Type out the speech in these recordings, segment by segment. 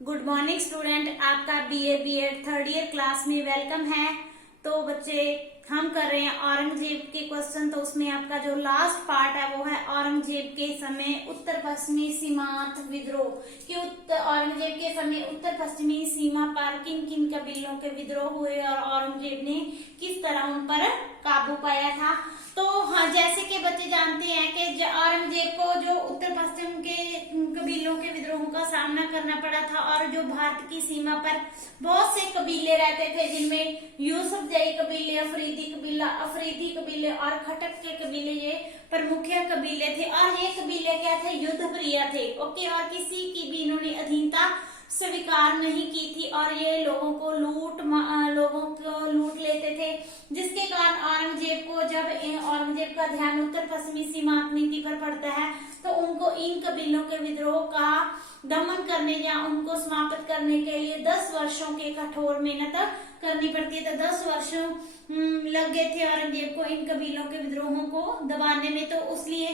Good morning student, आपका BA BEd third year class में welcome है। तो बच्चे हम कर रहे हैं औरंगजेब के क्वेश्चन। तो उसमें आपका जो लास्ट पार्ट है वो है औरंगजेब के समय उत्तर पश्चिमी सीमांत विद्रोह कि औरंगजेब के समय उत्तर पश्चिमी सीमा पर किन किन कबीलों के विद्रोह हुए और औरंगजेब ने किस तरह उन पर काबू पाया था। तो हाँ, जैसे कि बच्चे जानते हैं कि औरंगजेब को जो उत्तर पश्चिम के कबीलों के विद्रोहों का सामना करना पड़ा था और जो भारत की सीमा पर बहुत से कबीले रहते थे, जिनमें यूसुफजई कबीले, अफरीदी कबीले और खटक के कबीले ये प्रमुख कबीले थे। और ये कबीले क्या थे? युद्ध प्रिय थे। ओके, और किसी की भी इन्होंने अधीनता स्वीकार नहीं की थी और ये लोगों को लूट लेते थे, जिसके कारण औरंगजेब को जब औरंगजेब का ध्यान उत्तर पश्चिमी सीमांत नीति पर पड़ता है तो उनको इन कबीलों के विद्रोह का दमन करने या उनको समाप्त करने के लिए 10 वर्षों के कठोर मेहनत करनी पड़ती है। तो 10 वर्षों लग गए थे औरंगजेब को इन कबीलों के विद्रोहों को दबाने में। तो इसलिए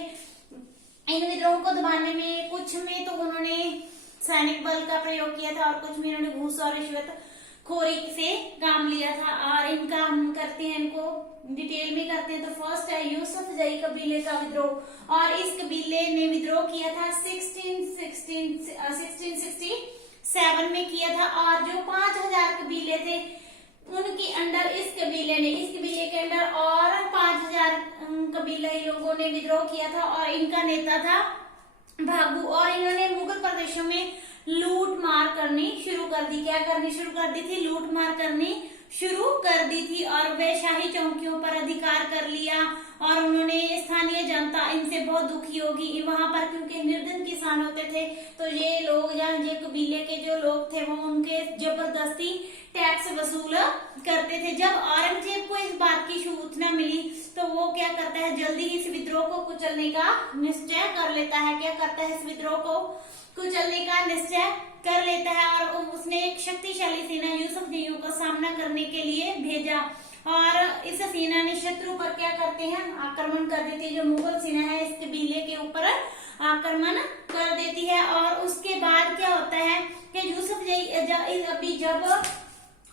इन विद्रोहों को दबाने में कुछ में तो उन्होंने सैनिक बल का प्रयोग किया था और कुछ में उन्होंने घूस और रिश्वत खोरी से काम लिया था। और इनका हम करते हैं, इनको डिटेल में करते हैं। तो फर्स्ट है यूसुफजई कबीले का विद्रोह, और इस कबीले ने विद्रोह किया था 1667 में किया था। और जो 5000 कबीले थे उनके अंडर इस कबीले के अंडर और 5000 कबीले लोगों ने विद्रोह किया था और इनका नेता था भागू। और इन्होंने मुगल प्रदेशों में लूट मार करनी शुरू कर दी। क्या करनी शुरू कर दी थी? लूट मार करनी शुरू कर दी थी और वे शाही चौकियों पर अधिकार कर लिया। और उन्होंने स्थानीय जनता इनसे बहुत दुखी होगी वहां पर, क्योंकि निर्धन किसान होते थे। तो ये लोग या ये कबीले के जो लोग थे वो उनके जबरदस्ती टैक्स वसूल करते थे। जब औरंगजेब को इस बात की सूचना मिली तो वो क्या करता है, जल्दी इस विद्रोह को कुचलने का निश्चय कर लेता है। क्या करता है? इस विद्रोह को कुचलने का निश्चय कर लेता है और उसने एक शक्तिशाली सेना यूसुफजइयों का सामना करने के लिए भेजा। और इस सेना ने शत्रु पर क्या करते हैं? आक्रमण कर देती है। जो मुगल सेना है इस कबीले के ऊपर आक्रमण कर देती है। और उसके बाद क्या होता है कि यूसुफजई जब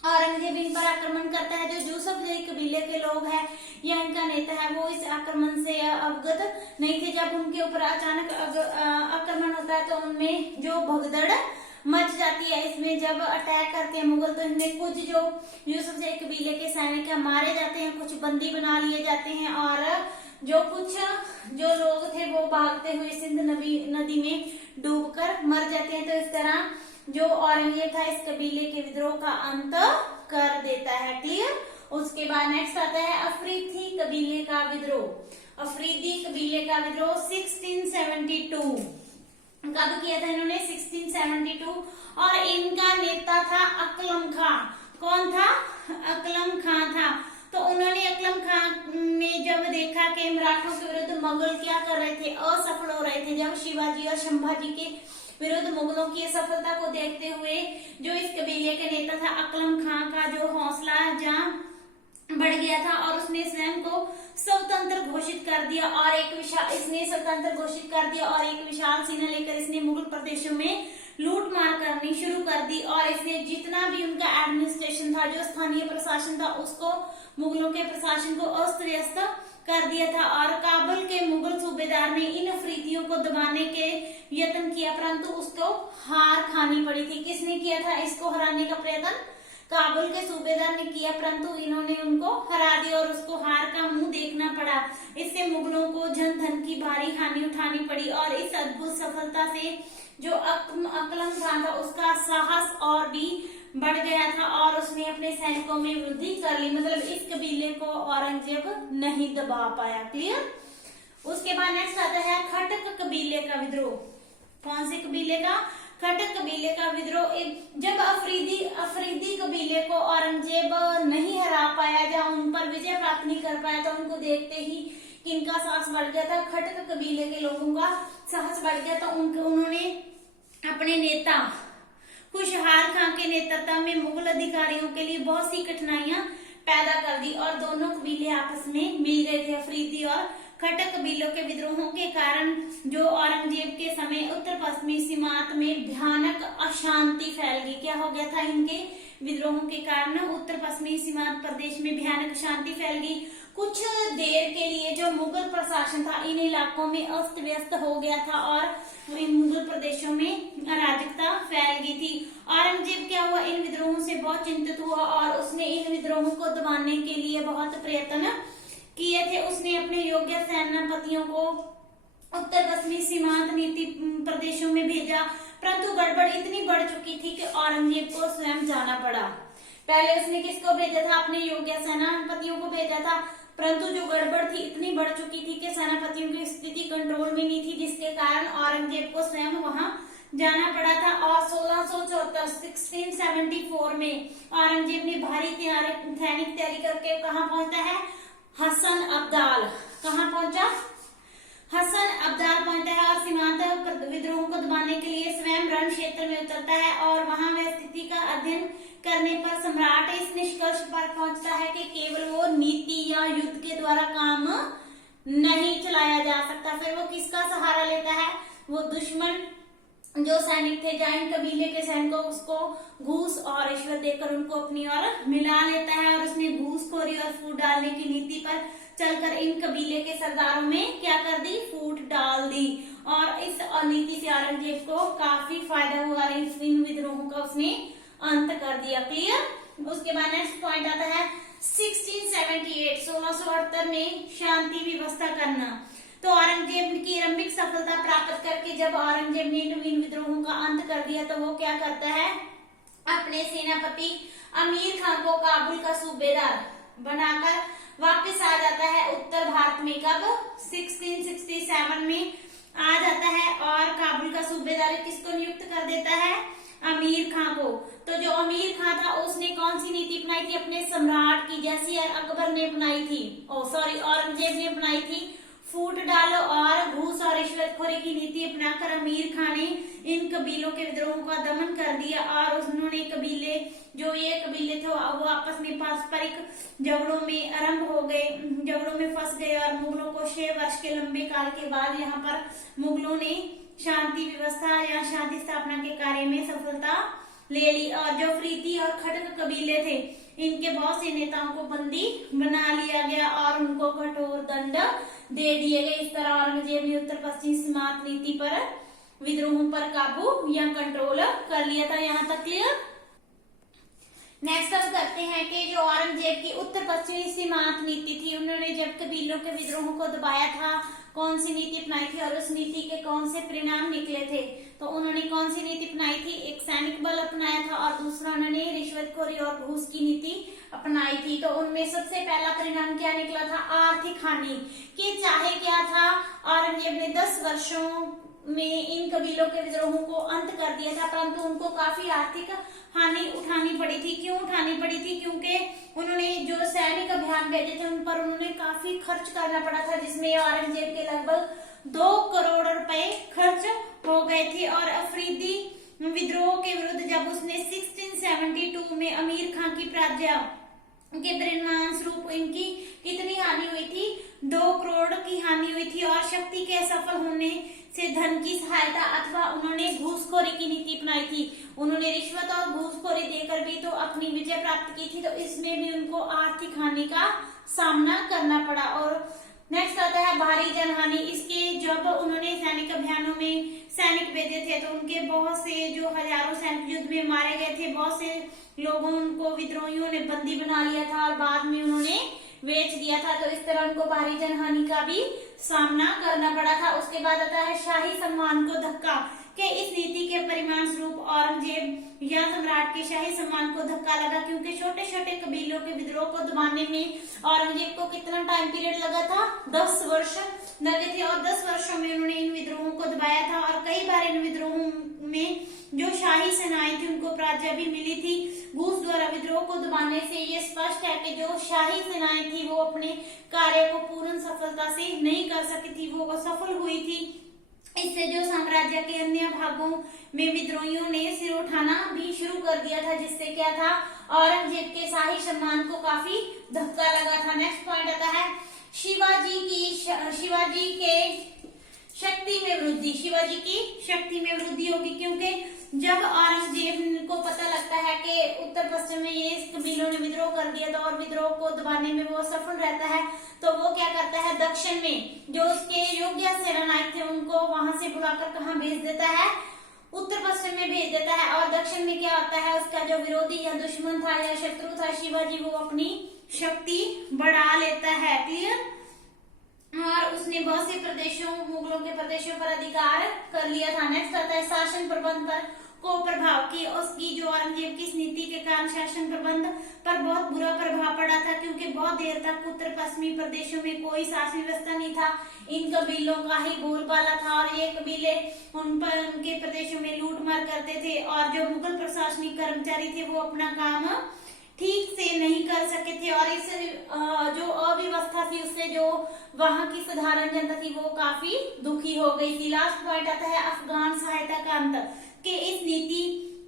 औरंगजेब इन पर आक्रमण करता है, जो यूसुफजई कबीले के लोग हैं या इनका नेता है वो इस आक्रमण से अवगत नहीं थे। जब उनके ऊपर अचानक आक्रमण होता है तो उनमें जो भगदड़ मच जाती है। इसमें जब अटैक करते हैं मुगल तो इनमें कुछ जो यूसुफजई कबीले के सैनिक है मारे जाते हैं, कुछ बंदी बना लिए जाते हैं और जो लोग थे वो भागते हुए सिंध नदी में डूबकर मर जाते हैं। तो इस तरह जो औरंगजेब था इस कबीले के विद्रोह का अंत कर देता है। क्लियर? उसके बाद नेक्स्ट आता है अफरीदी कबीले का विद्रोह। अफरीदी कबीले का विद्रोह 1672 कब किया था इन्होंने? 1672। और इनका नेता था अकलम खां। कौन था? अकलम खां था। तो उन्होंने अकलम खां ने जब देखा कि मराठों के विरुद्ध मुगल क्या कर रहे थे, असफल हो रहे थे, जब शिवाजी और संभाजी के विरुद्ध मुगलों की सफलता को देखते हुए जो इस कबीले के नेता था अकलम खां का जो हौसला बढ़ गया था और उसने स्वयं को स्वतंत्र घोषित कर दिया और इसने स्वतंत्र घोषित कर दिया और एक विशाल सेना लेकर इसने मुगल प्रदेशों में लूट मार करनी शुरू कर दी। और इसने जितना भी उनका एडमिनिस्ट्रेशन था, जो स्थानीय प्रशासन था, उसको मुगलों के प्रशासन को अस्त व्यस्त कर दिया था। और काबुल के मुगल सूबेदार ने इन अफरीदियों को दबाने के यत्न किया, परंतु उसको हार खानी पड़ी थी। किसने किया था इसको हराने का प्रयत्न? काबुल के सूबेदार ने किया, परंतु इन्होंने उनको हरा दिया और उसको हार का मुंह देखना पड़ा। इससे मुगलों को जन धन की भारी हानि उठानी पड़ी। और इस अद्भुत सफलता से जो अकलम खां था उसका साहस और भी बढ़ गया था और उसने अपने सैनिकों में वृद्धि कर ली। मतलब इस कबीले को औरंगजेब नहीं दबा पाया। क्लियर? उसके बाद नेक्स्ट आता है खटक कबीले का विद्रोह। कौन से कबीले का? खटक कबीले का विद्रोह। जब अफरीदी कबीले को औरंगजेब नहीं हरा पाया या उन पर विजय प्राप्त नहीं कर पाया तो उनको देखते ही किनका साहस बढ़ गया था? खटक कबीले के लोगों का साहस बढ़ गया। तो उन्होंने अपने नेता खुशहाल खां के नेतृत्व में मुगल अधिकारियों के लिए बहुत सी कठिनाइयां पैदा कर दी और दोनों कबीले आपस में मिल गए थे, अफरीदी और खटक कबीलों के विद्रोहों के कारण जो औरंगजेब के समय उत्तर पश्चिमी सीमांत में भयानक अशांति फैल गई। क्या हो गया था? इनके विद्रोहों के कारण उत्तर पश्चिमी सीमांत प्रदेश में भयानक अशांति फैल गई। कुछ देर के लिए जो मुगल प्रशासन था इन इलाकों में अस्त व्यस्त हो गया था और इन मुगल प्रदेशों में अराजकता फैल गई थी। औरंगजेब क्या हुआ? इन विद्रोहों से बहुत चिंतित हुआ और उसने इन विद्रोहों को दबाने के लिए बहुत प्रयत्न किए थे। उसने अपने योग्य सेनापतियों को उत्तर पश्चिमी सीमांत नीति प्रदेशों में भेजा, परंतु गड़बड़ इतनी बढ़ चुकी थी कि औरंगजेब को स्वयं जाना पड़ा। पहले उसने किसको भेजा था? अपने योग्य सेनापतियों को भेजा था, परंतु जो गड़बड़ थी इतनी बढ़ चुकी थी कि सेनापतियों की स्थिति कंट्रोल में नहीं थी, जिसके कारण औरंगजेब को स्वयं वहां जाना पड़ा था। और 1674 में औरंगजेब ने भारी सैनिक तैयारी करके कहाँ पहुंचता है? हसन अब्दाल। कहाँ पहुंचा? हसन अब्दाल पहुंचता है और सीमांत विद्रोह को दबाने के लिए स्वयं रण क्षेत्र में उतरता है और वहां वह स्थिति का अध्ययन करने पर सम्राट इस निष्कर्ष पर पहुंचता है कि केवल वो नीति या युद्ध के द्वारा काम नहीं चलाया जा सकता। फिर वो किसका सहारा लेता है? वो दुश्मन जो सैनिक थे, जैन कबीले के सैनिकों, उसको घूस और रिश्वत देकर उनको अपनी ओर मिला लेता है और उसने घूसखोरी और फूट डालने की नीति पर चलकर इन कबीले के सरदारों में क्या कर दी? फूट डाल दी। और इस नीति से औरंगजेब को काफी फायदा हुआ। इन विद्रोहों का उसने अंत कर दिया। क्लियर? उसके बाद नेक्स्ट पॉइंट आता है 1678 में शांति व्यवस्था करना। तो औरंगजेब की आरंभिक सफलता प्राप्त करके जब औरंगजेब ने इन विद्रोहों का अंत कर दिया तो वो क्या करता है? अपने सेनापति अमीर खान को काबुल का सूबेदार बनाकर वापस आ जाता है उत्तर भारत में। कब? 1667 में आ जाता है और काबुल का सूबेदार किसको नियुक्त कर देता है? अमीर खां को। तो जो अमीर खां था उसने कौन सी नीति अपनाई थी? अपने सम्राट की, जैसी अकबर ने अपनाई थी, औरंगजेब ने अपनाई थी। फूट डालो और घूस और रिश्वतखोरी की नीति अपनाकर अमीर खान ने इन कबीलों के विद्रोहों का दमन कर दिया और उन्होंने कबीले थे वो आपस में पारस्परिक झगड़ों में झगड़ों में फंस गए और मुगलों को 6 वर्ष के लंबे काल के बाद यहाँ पर मुगलों ने शांति व्यवस्था या शांति स्थापना के कार्य में सफलता ले ली। और जो अफरीदी और खटक कबीले थे इनके बहुत से नेताओं को बंदी बना लिया गया और उनको कठोर दंड दे दिए गए। इस तरह औरंगजेब ने उत्तर पश्चिमी सीमांत नीति पर विद्रोहों पर काबू या कंट्रोल कर लिया था। यहाँ तक क्लियर? नेक्स्ट हम करते हैं कि जो औरंगजेब की उत्तर पश्चिमी सीमांत नीति थी, उन्होंने जब कबीलों के विद्रोहों को दबाया था कौन सी नीति अपनाई थी और उस नीति के कौन से परिणाम निकले थे? तो उन्होंने कौन सी नीति अपनाई थी? एक सैनिक बल अपनाया था और दूसरा उन्होंने रिश्वतखोरी और घूस की नीति अपनाई थी। तो उनमें सबसे पहला परिणाम क्या निकला था? आर्थिक हानि। कि चाहे क्या था, औरंगजेब ने 10 वर्षों में इन कबीलों के विद्रोहों को अंत कर दिया था, परंतु उनको काफी आर्थिक हानि उठानी पड़ी थी। क्यों उठानी पड़ी थी? क्योंकि उन्होंने जो सैनिक अभियान भेजे थे उन पर उन्होंने काफी खर्च करना पड़ा था, जिसमें औरंगजेब के लगभग 2 करोड़ रुपए खर्च हो गए थे। और अफरीदी विद्रोह के विरुद्ध जब उसने 1672 में अमीर खान की प्रजा के परिणाम स्वरूप इनकी कितनी हानि हुई थी? 2 करोड़ की हानि हुई थी। और शक्ति के असफल होने से धन की सहायता अथवा उन्होंने घूसखोरी की नीति अपनाई थी। उन्होंने रिश्वत और घूसखोरी देकर भी तो अपनी विजय प्राप्त की थी, तो इसमें भी उनको आर्थिक हानि का सामना करना पड़ा। और नेक्स्ट आता है भारी जनहानि। इसके जब उन्होंने सैनिक अभियानों में सैनिक भेजे थे तो उनके बहुत से जो हजारों सैनिक युद्ध में मारे गए थे। बहुत से लोगों को विद्रोहियों ने बंदी बना लिया था और बाद में उन्होंने बेच दिया था। तो इस तरह उनको भारी जनहानि का भी सामना करना पड़ा था। उसके बाद आता है शाही सम्मान को धक्का। कि इस नीति के परिणाम स्वरूप औरंगजेब या सम्राट के शाही सम्मान को धक्का लगा, क्योंकि छोटे छोटे कबीलों के विद्रोह को दबाने में औरंगजेब को कितना टाइम पीरियड लगा था? 10 वर्ष लगे थे। और 10 वर्षों में उन्होंने इन विद्रोहों को दबाया था और कई बार इन विद्रोहों में जो शाही सेनाएं थी उनको पराजय भी मिली थी। घूस द्वारा विद्रोह को दबाने से ये स्पष्ट है कि जो शाही सेनाएं थी वो अपने कार्य को पूर्ण सफलता से नहीं कर सकी थी, वो असफल हुई थी। इससे जो साम्राज्य के अन्य भागों में विद्रोहियों ने सिर उठाना भी शुरू कर दिया था, जिससे क्या था? औरंगजेब के शाही सम्मान को काफी धक्का लगा था। नेक्स्ट पॉइंट आता है शिवाजी के शक्ति में वृद्धि, शिवाजी की शक्ति में वृद्धि होगी, क्योंकि जब औरंगजेब को पता लगता है कि उत्तर पश्चिम में ये कबीलों ने विद्रोह कर दिया था और विद्रोह को दबाने में वो सफल रहता है, तो वो क्या करता है, दक्षिण में जो उसके योग्य सेनानायक थे उनको वहां से बुलाकर कहाँ भेज देता है, उत्तर पश्चिम में भेज देता है। और दक्षिण में क्या होता है, उसका जो विरोधी या दुश्मन था या शत्रु था शिवाजी, वो अपनी शक्ति बढ़ा लेता है। क्लियर। और उसने बहुत से प्रदेशों, मुगलों के प्रदेशों पर अधिकार कर लिया था। नेक्स्ट आता है शासन प्रबंध पर को प्रभाव की, उसकी जो औरंगजेब की इस नीति के कारण शासन प्रबंध पर बहुत बुरा प्रभाव पड़ा था, क्योंकि बहुत देर तक उत्तर पश्चिमी प्रदेशों में कोई शासन व्यवस्था नहीं था, इन कबीलों का ही बोलबाला था और ये कबीले उनके प्रदेशों में लूट मार करते थे और जो मुगल प्रशासनिक कर्मचारी थे वो अपना काम ठीक से नहीं कर सके थे और इस जो अव्यवस्था थी उससे जो वहां की साधारण जनता थी वो काफी दुखी हो गई थी। लास्ट पॉइंट आता है अफगान सहायता का अंत, कि इस नीति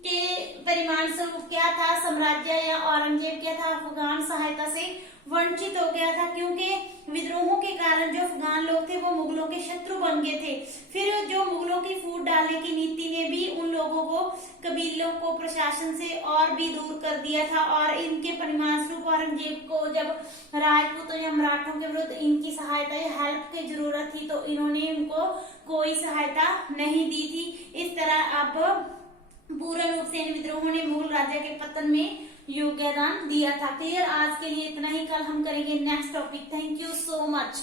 के परिणाम स्वरूप क्या था, साम्राज्य या औरंगजेब क्या था, अफगान सहायता से वंचित हो गया था, क्योंकि विद्रोहों के कारण जो अफगान लोग थे वो मुगलों के शत्रु बन गए थे। फिर जो मुगलों की फूट डालने की नीति ने भी उन लोगों को, कबीलों को प्रशासन से और भी दूर कर दिया था और इनके परिणाम स्वरूप औरंगजेब को जब राजपूतों या मराठों के विरुद्ध इनकी सहायता या हेल्प की जरूरत थी तो इन्होंने उनको कोई सहायता नहीं दी थी। इस तरह अब पूर्ण रूप से इन विद्रोहों ने मुगल राज्य के पतन में योगदान दिया था। क्लियर। आज के लिए इतना ही, कल हम करेंगे next topic. Thank you so much.